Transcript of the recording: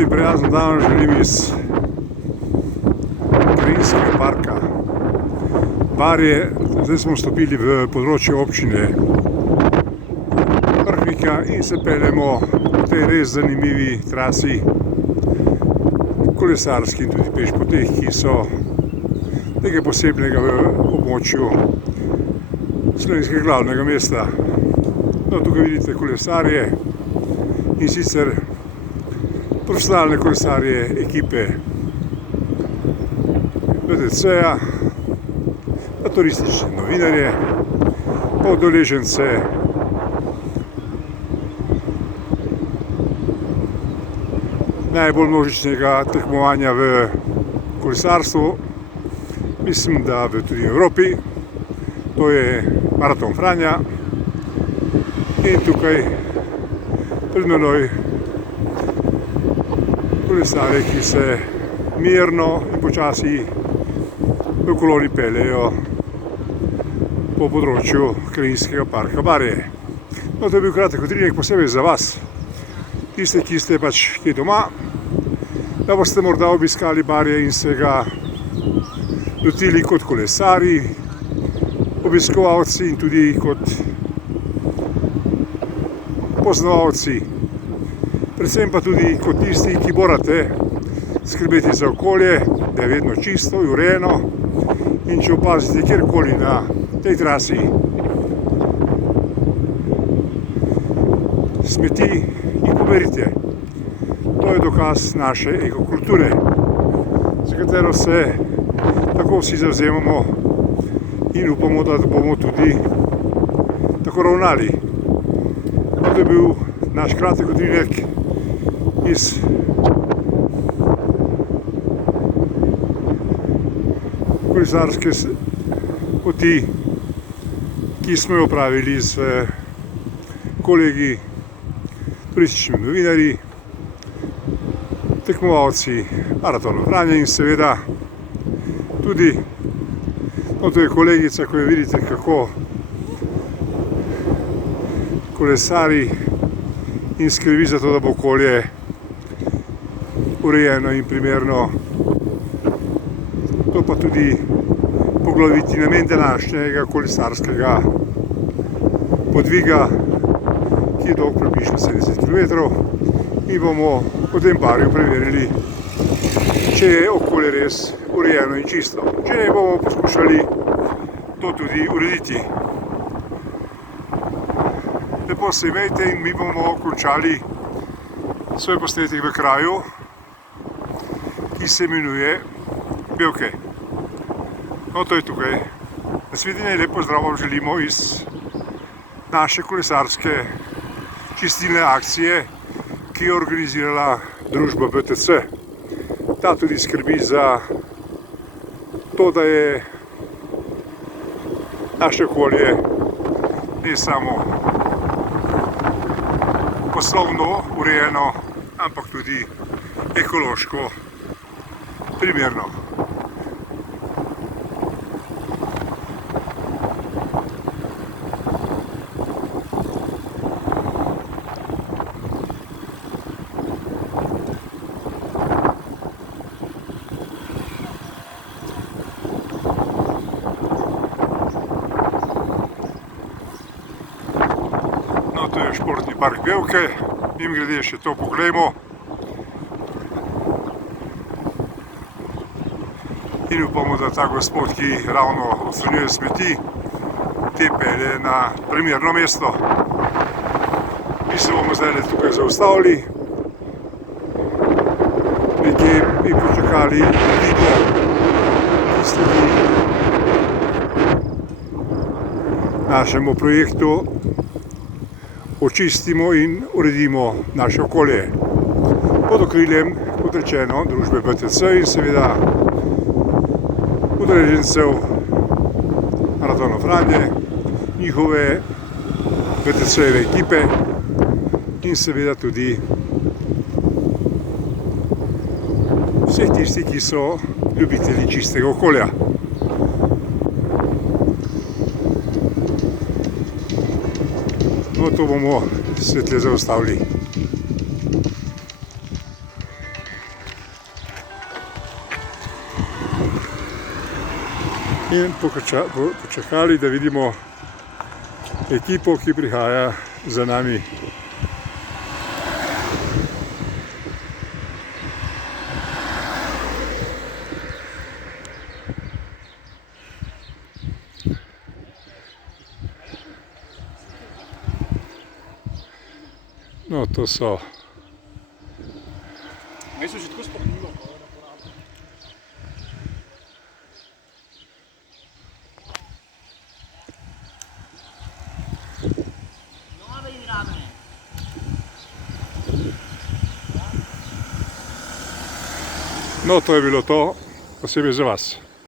Lep prijazen dan želim iz Krajinskega parka Barje. Zdaj smo vstopili v področje občine Vrhnika in se peljemo po tej res zanimivi trasi, kolesarski in tudi pešpoteh, ki so nekaj posebnega v območju slovenskega glavnega mesta. No, tukaj vidite kolesarje, in sicer profesionalne kolesarje ekipe BTC-ja, pa turistične novinarje, pa udeležence najbolj množičnega tekmovanja v kolesarstvu, mislim, da tudi v Evropi, to je Maraton Franja. In tukaj pred menoj kolesarje, ki se mirno in počasi v koloni peljejo po področju Krajinskega parka Barje. No, to je bil kratek utrinek posebej za vas, tiste, ki ste pač kje doma, da boste morda obiskali Barje in se ga lotili kot kolesari, obiskovalci in tudi kot poznavalci, predvsem pa tudi kot tisti, ki morate skrbeti za okolje, da je vedno čisto in urejeno, in če opazite kjerkoli na tej trasi smeti, jih poberite. To je dokaz naše ekokulture, za katero se tako vsi zavzemamo in upamo, da bomo tudi tako ravnali. To je bil naš kratek utrinek iz kolesarske poti, ki smo jo opravili z kolegi, turističnimi novinarji, tekmovalci Maratona Franja in seveda tudi, no, to je kolegica, ko jo vidite, kako kolesari in skrbi za to, da bo okolje urejeno in primerno. To pa tudi poglavitni namen današnjega kolesarskega podviga, ki je dolg približno 70 km, in bomo po tem Barju preverili, če je okolje res urejeno in čisto. Če ne, bomo poskušali to tudi urediti. Lepo se imejte in mi bomo končali svoj posnetek v kraju, ki se imenuje Bevke. No, to je tukaj. Nasvidenje in lepo zdrav vam želimo iz naše kolesarske čistilne akcije, ki je organizirala družba BTC. Ta tudi skrbi za to, da je naše okolje ne samo poslovno urejeno, ampak tudi ekološko primerno. To je športni park Bevke, njim grede še to poglejmo. In upamo, da ta gospod, ki ravno odstranjuje smeti, te pelje na primerno mesto. Mi se bomo zdaj tukaj zaustavili, nekje bi počakali ekipo, ki sledi našemu projektu Očistimo in uredimo naše okolje pod okriljem, kot rečeno, družbe BTC in seveda udeležencev Maratona Franje, njihove BTC-jeve ekipe in seveda tudi vseh tistih, ki so ljubitelji čistega okolja. No, to bomo svetle zaustavili. in počakali, da vidimo ekipo, ki prihaja za nami. No, to so. No, to je bilo to, posebej za vas.